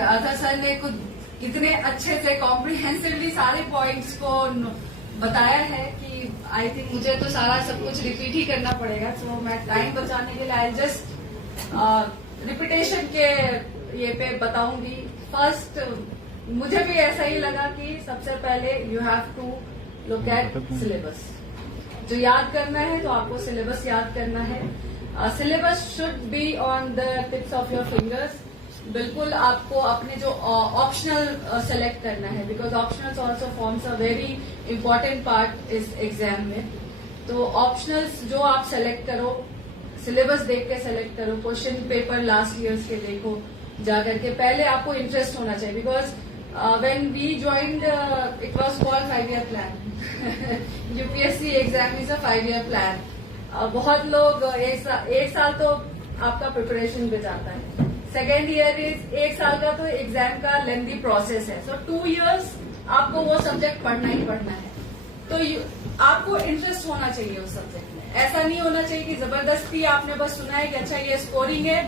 Azhar sir ने कुछ इतने अच्छे से कॉम्प्रिहेंसिवली सारे पॉइंट्स को बताया है कि आई थिंक मुझे तो सारा सब कुछ रिपीट ही करना पड़ेगा। तो मैं टाइम बचाने के लिए आई जस्ट रिपीटेशन के ये पे बताऊंगी। फर्स्ट, मुझे भी ऐसा ही लगा कि सबसे पहले you have to look at syllabus. जो याद करना है तो आपको सिलेबस याद करना है। Syllabus should be on the tips of your fingers. बिल्कुल आपको अपने जो ऑप्शनल सेलेक्ट करना है, because optionals also forms a very important part इस एग्जाम में। तो ऑप्शनल्स जो आप सेलेक्ट करो, सिलेबस देख के सेलेक्ट करो, क्वेश्चन पेपर लास्ट ईयर्स के देखो जाकर के। पहले आपको इंटरेस्ट होना चाहिए, because when we joined it was called 5-year plan. UPSC exam is a 5-year plan. बहुत लोग एक साल तो आपका प्रिपरेशन पे जाता है। सेकेंड ईयर इज 1 साल का तो एग्जाम का लेंथी प्रोसेस है। सो 2 years आपको वो सब्जेक्ट पढ़ना ही पढ़ना है। तो आपको इंटरेस्ट होना चाहिए उस सब्जेक्ट में। ऐसा नहीं होना चाहिए कि जबरदस्ती आपने बस सुना है कि अच्छा ये स्कोरिंग है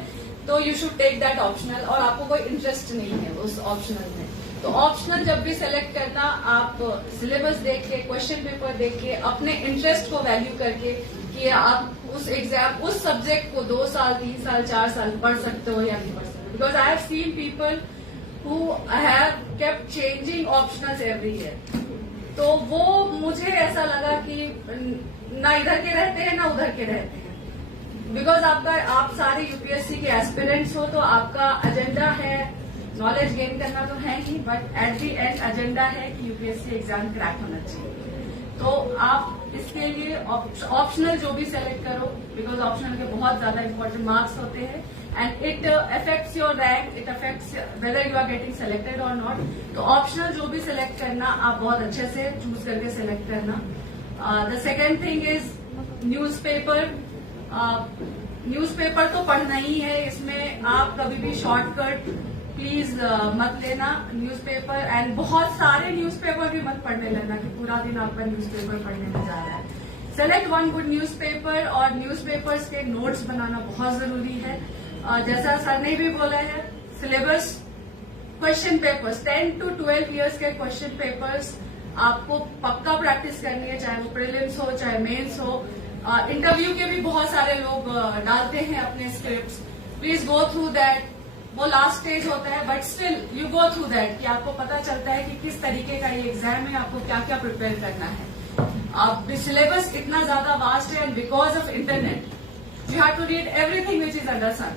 तो you should take that optional, और आपको कोई इंटरेस्ट नहीं है उस ऑप्शनल में। तो ऑप्शनल जब भी सिलेक्ट करना, आप सिलेबस देख के, क्वेश्चन पेपर देख के, अपने इंटरेस्ट को वैल्यू करके कि आप उस एग्जाम, उस सब्जेक्ट को 2 साल, 3 साल, 4 साल पढ़ सकते हो या नहीं पढ़ सकते। Because I have seen people who have kept changing optionals every year. तो वो मुझे ऐसा लगा कि ना इधर के रहते हैं ना उधर के रहते हैं। बिकॉज आप सारे यूपीएससी के एस्पिरेंट्स हो, तो आपका एजेंडा है नॉलेज गेन करना तो है ही, but at the end agenda है कि यूपीएससी एग्जाम क्रैक होना चाहिए। तो आप इसके लिए ऑप्शनल जो भी सेलेक्ट करो, बिकॉज ऑप्शनल के बहुत ज्यादा इंपॉर्टेंट मार्क्स होते हैं and it affects your rank, it affects whether you are getting selected और नॉट। तो ऑप्शनल जो भी सिलेक्ट करना, आप बहुत अच्छे से चूज करके सिलेक्ट करना। The second thing is newspaper. Newspaper तो पढ़ना ही है, इसमें आप कभी भी शॉर्टकट प्लीज मत लेना न्यूज़पेपर। एंड बहुत सारे न्यूज़पेपर भी मत पढ़ने लगना कि पूरा दिन आपका न्यूज़पेपर पढ़ने में जा रहा है। सेलेक्ट वन गुड न्यूज़पेपर, और न्यूज़पेपर्स के नोट्स बनाना बहुत जरूरी है। जैसा सर ने भी बोला है, syllabus, question papers, 10 to 12 years के क्वेश्चन पेपर्स आपको पक्का प्रैक्टिस करनी है, चाहे वो प्रीलिम्स हो चाहे मेंस हो। इंटरव्यू के भी बहुत सारे लोग डालते हैं अपने scripts. Please go through that. वो लास्ट स्टेज होता है, but still you go through that कि आपको पता चलता है कि किस तरीके का ये एग्जाम है, आपको क्या क्या प्रिपेयर करना है। अब सिलेबस इतना ज्यादा वास्ट है, and because of internet you have to read everything which is under sun.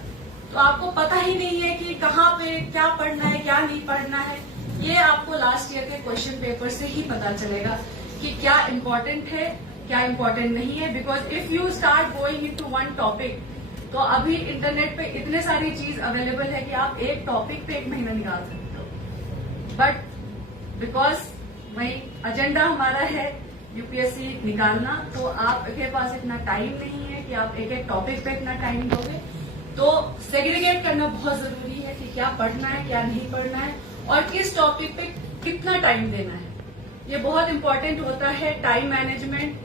तो आपको पता ही नहीं है कि कहाँ पे क्या पढ़ना है, क्या नहीं पढ़ना है। ये आपको लास्ट ईयर के क्वेश्चन पेपर से ही पता चलेगा कि क्या इम्पोर्टेंट है, क्या इम्पोर्टेंट नहीं है। Because if you start going into one topic, तो अभी इंटरनेट पे इतने सारी चीज अवेलेबल है कि आप एक टॉपिक पे 1 महीना निकाल सकते हो। बट बिकॉज वही एजेंडा हमारा है यूपीएससी निकालना, तो आपके पास इतना टाइम नहीं है कि आप एक एक टॉपिक पे इतना टाइम दोगे। तो सेग्रीगेट करना बहुत जरूरी है कि क्या पढ़ना है, क्या नहीं पढ़ना है, और किस टॉपिक पे कितना टाइम देना है। ये बहुत इंपॉर्टेंट होता है। टाइम मैनेजमेंट,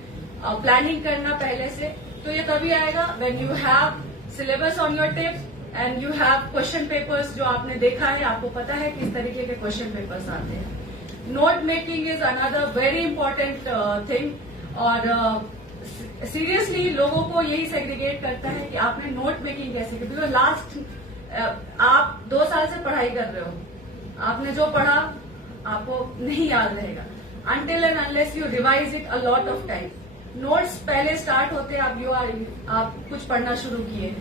प्लानिंग करना पहले से। तो ये तभी आएगा when you have syllabus on your tips and you have question papers जो आपने देखा है, आपको पता है किस तरीके के क्वेश्चन पेपर्स आते हैं। Note making is another very important thing. और सीरियसली लोगों को यही सेग्रीगेट करता है कि आपने नोट मेकिंग कैसे की। बिकॉज लास्ट आप 2 साल से पढ़ाई कर रहे हो, आपने जो पढ़ा आपको नहीं याद रहेगा until and unless you revise it a lot of time. Notes पहले स्टार्ट होते आप कुछ पढ़ना शुरू किए,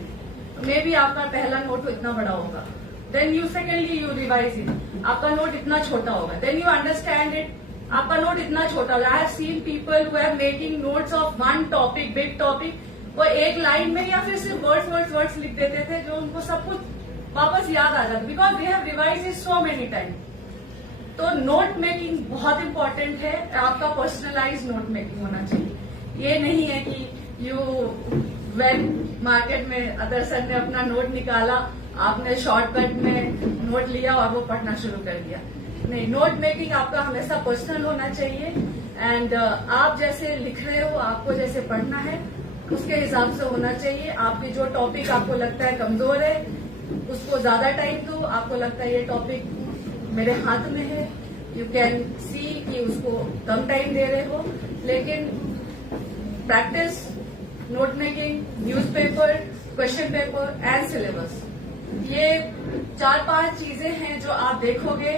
मे बी आपका पहला नोट इतना बड़ा होगा, then you secondly you revise it, आपका नोट इतना छोटा होगा, देन यू अंडरस्टैंड इट, आपका नोट इतना छोटा होगा। I have seen people who are making notes of one topic, big topic, वो एक लाइन में या फिर सिर्फ वर्ड्स लिख देते थे जो उनको सब कुछ वापस याद आ जाता, because they have revise it so many time. तो नोट मेकिंग बहुत इंपॉर्टेंट है, आपका पर्सनलाइज नोट मेकिंग होना चाहिए। ये नहीं है कि यू वेन मार्केट में अदर सर ने अपना नोट निकाला, आपने शॉर्टकट में नोट लिया और वो पढ़ना शुरू कर दिया। नहीं, नोट मेकिंग आपका हमेशा पर्सनल होना चाहिए। एंड आप जैसे लिख रहे हो, आपको जैसे पढ़ना है उसके हिसाब से होना चाहिए। आपके जो टॉपिक आपको लगता है कमजोर है, उसको ज्यादा टाइम दो। आपको लगता है ये टॉपिक मेरे हाथ में है, यू कैन सी कि उसको कम टाइम दे रहे हो, लेकिन practice, note making, newspaper, question paper and syllabus, ये 4-5 चीजें हैं जो आप देखोगे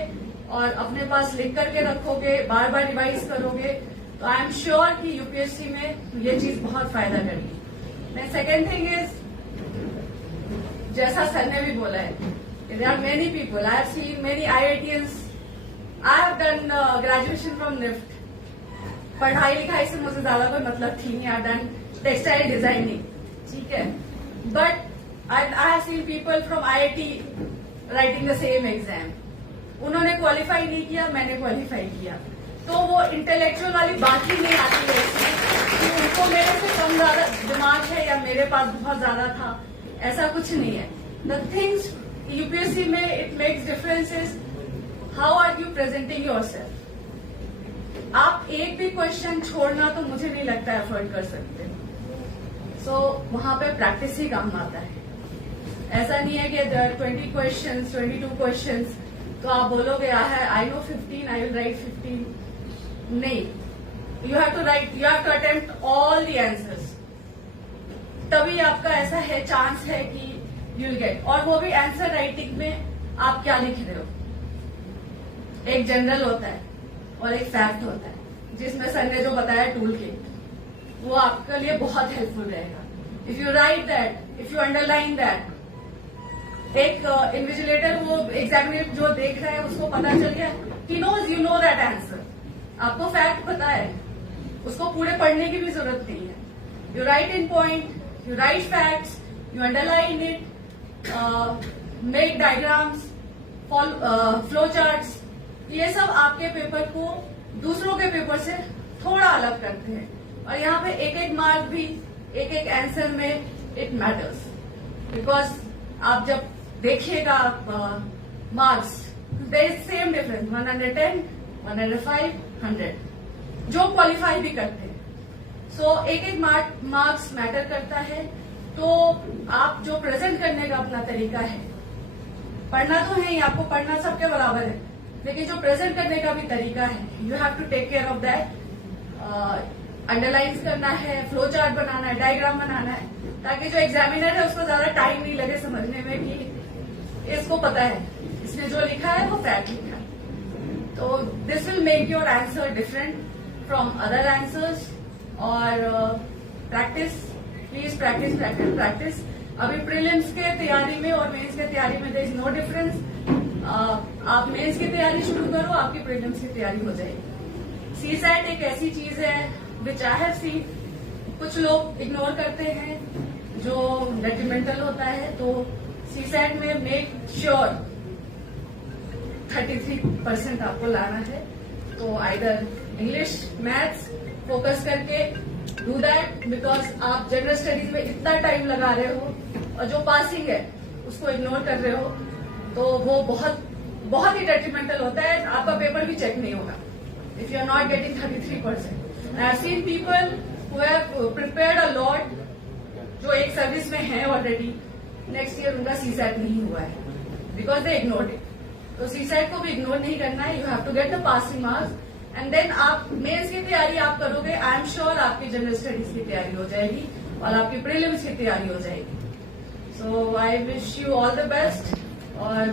और अपने पास लिख करके रखोगे, बार बार रिवाइज करोगे, तो आई एम श्योर कि यूपीएससी में ये चीज बहुत फायदा करेगी। देन सेकेंड थिंग इज, जैसा सर ने भी बोला है, there are many people, I have seen many IITians, I have done graduation from NIFT. पढ़ाई लिखाई से मुझे ज्यादा कोई मतलब थी नहीं, I have done textile designing, ठीक है, but I have seen people from IIT writing the same exam. उन्होंने क्वालिफाई नहीं किया, मैंने क्वालिफाई किया, तो वो इंटेलेक्चुअल वाली बात ही नहीं आती है इसमें कि उनको मेरे से कम ज्यादा दिमाग है या मेरे पास बहुत ज्यादा था, ऐसा कुछ नहीं है। द थिंग्स यूपीएससी में it makes difference is how are you presenting yourself. आप एक भी क्वेश्चन छोड़ना तो मुझे नहीं लगता एफर्ट कर सकते, सो वहां पे प्रैक्टिस ही काम आता है। ऐसा नहीं है कि 20 क्वेश्चंस, 22 क्वेश्चंस, तो आप बोलोगे I know 15, I will write 15। नहीं, you have to write, you have to attempt all the answers, तभी आपका ऐसा है चांस है कि यू विल गेट। और वो भी आंसर राइटिंग में आप क्या लिख रहे हो, एक जनरल होता है और एक फैक्ट होता है, जिसमें सर ने जो बताया टूल किट, वो आपके लिए बहुत हेल्पफुल रहेगा। If you right that, if you underline that, एक इन्विजिलेटर वो एग्जामिनेटर जो देख रहा है उसको पता चल गया, he knows you know that answer, आपको फैक्ट पता है, उसको पूरे पढ़ने की भी जरूरत नहीं है। You right in point, you right facts, you underline it, make diagrams, flow charts, ये सब आपके पेपर को दूसरों के पेपर से थोड़ा अलग करते हैं। और यहाँ पे एक एक मार्क भी एक एक आंसर में इट मैटर्स, बिकॉज आप जब देखिएगा marks, there is same difference, 110, 105, 100, जो क्वालिफाई भी करते हैं। सो एक एक मार्क्स मैटर करता है। तो आप जो प्रेजेंट करने का अपना तरीका है, पढ़ना तो है ही, आपको पढ़ना सबके बराबर है, लेकिन जो प्रेजेंट करने का भी तरीका है, you have to take care of that. Underlines करना है, फ्लो चार्ट बनाना है, डायग्राम बनाना है, ताकि जो एग्जामिनर है उसको ज्यादा टाइम नहीं लगे समझने में कि इसको पता है, इसने जो लिखा है वो फैक्ट लिखा है। तो this will make your answer different from other answers. और practice, please practice practice practice. अभी प्रीलिम्स के तैयारी में और मेंस के तैयारी में देयर इज नो डिफरेंस। आप मेंस की तैयारी शुरू करो, आपकी प्रीलिम्स की तैयारी हो जाएगी। सीसैट एक ऐसी चीज है विच आई हैव सीन, कुछ लोग इग्नोर करते हैं, जो डेट्रीमेंटल होता है। तो सीसैट में मेक श्योर 33% आपको लाना है। तो आइदर इंग्लिश, मैथ्स फोकस करके डू दैट, बिकॉज आप जनरल स्टडीज में इतना टाइम लगा रहे हो और जो पासिंग है उसको इग्नोर कर रहे हो, तो वो बहुत बहुत ही डेट्रीमेंटल होता है। आपका पेपर भी चेक नहीं होगा if you are not getting 33%। I have seen people who have prepared a lot, जो एक सर्विस में है ऑलरेडी, नेक्स्ट ईयर उनका सीसैट नहीं हुआ है बिकॉज दे इग्नोर्ड इट। तो सीसैट को भी इग्नोर नहीं करना है, you have to get the passing marks and then आप मेंस की तैयारी आप करोगे, आई एम श्योर आपकी जनरल स्टडीज की तैयारी हो जाएगी और आपकी प्रीलिम्स की तैयारी हो जाएगी। So I wish you all the best. और